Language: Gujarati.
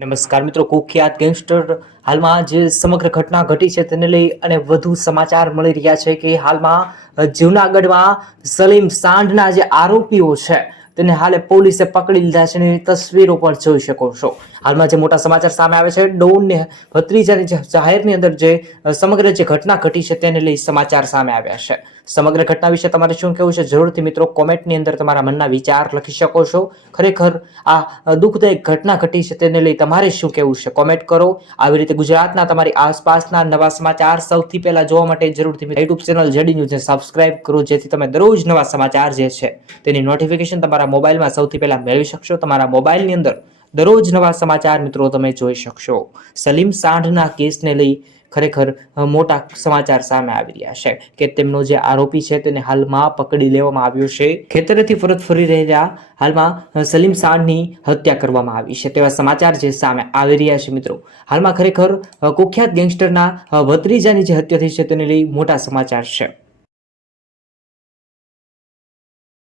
નમસ્કાર મિત્રો, કુખ્યાત ગેંગસ્ટર હાલમાં જે સમગ્ર ઘટના ઘટી છે તેને લઈ અને વધુ સમાચાર મળી રહ્યા છે કે હાલમાં જૂનાગઢમાં સલીમ સાંઢના જે આરોપીઓ છે તેને હાલે પોલીસે પકડી લીધા છે અને તસવીરો પણ જોઈ શકો છો। હાલમાં જે મોટા સમાચાર સામે આવે છે, ડોનને ભત્રીજાની જાહેરની અંદર જે સમગ્ર જે ઘટના ઘટી છે તેને લઈ સમાચાર સામે આવ્યા છે। સમગ્ર ઘટના વિશે તમારે શું કહેવું છે જરૂરથી મિત્રો કોમેન્ટની અંદર તમારા મનના વિચાર લખી શકો છો। ખરેખર આ દુઃખદાયક ઘટના ઘટી છે તેને લઈ તમારે શું કહેવું છે કોમેન્ટ કરો। આવી રીતે ગુજરાતના તમારી આસપાસના નવા સમાચાર સૌથી પહેલા જોવા માટે જરૂરથી યુટ્યુબ ચેનલ જેડી ન્યૂઝને સબસ્ક્રાઇબ કરો, જેથી તમે દરરોજ નવા સમાચાર જે છે તેની નોટિફિકેશન તમારા મોબાઈલમાં સૌથી પહેલા મેળવી શકશો। તમારા મોબાઈલની અંદર દરરોજ નવા સમાચાર મિત્રો તમે જોઈ શકશો। સલીમ સાંઢના કેસને લઈ ખરેખર મોટા સમાચાર સામે આવી રહ્યા છે કે તેમનો જે આરોપી છે તેને હાલમાં પકડી લેવામાં આવ્યો છે। ખેતરેથી પરત ફરી રહેલા હાલમાં સલીમ સાંઢની હત્યા કરવામાં આવી છે તેવા સમાચાર જે સામે આવી રહ્યા છે મિત્રો। હાલમાં ખરેખર કુખ્યાત ગેંગસ્ટરના ભત્રીજાની જે હત્યા થઈ છે તેને લઈ મોટા સમાચાર છે।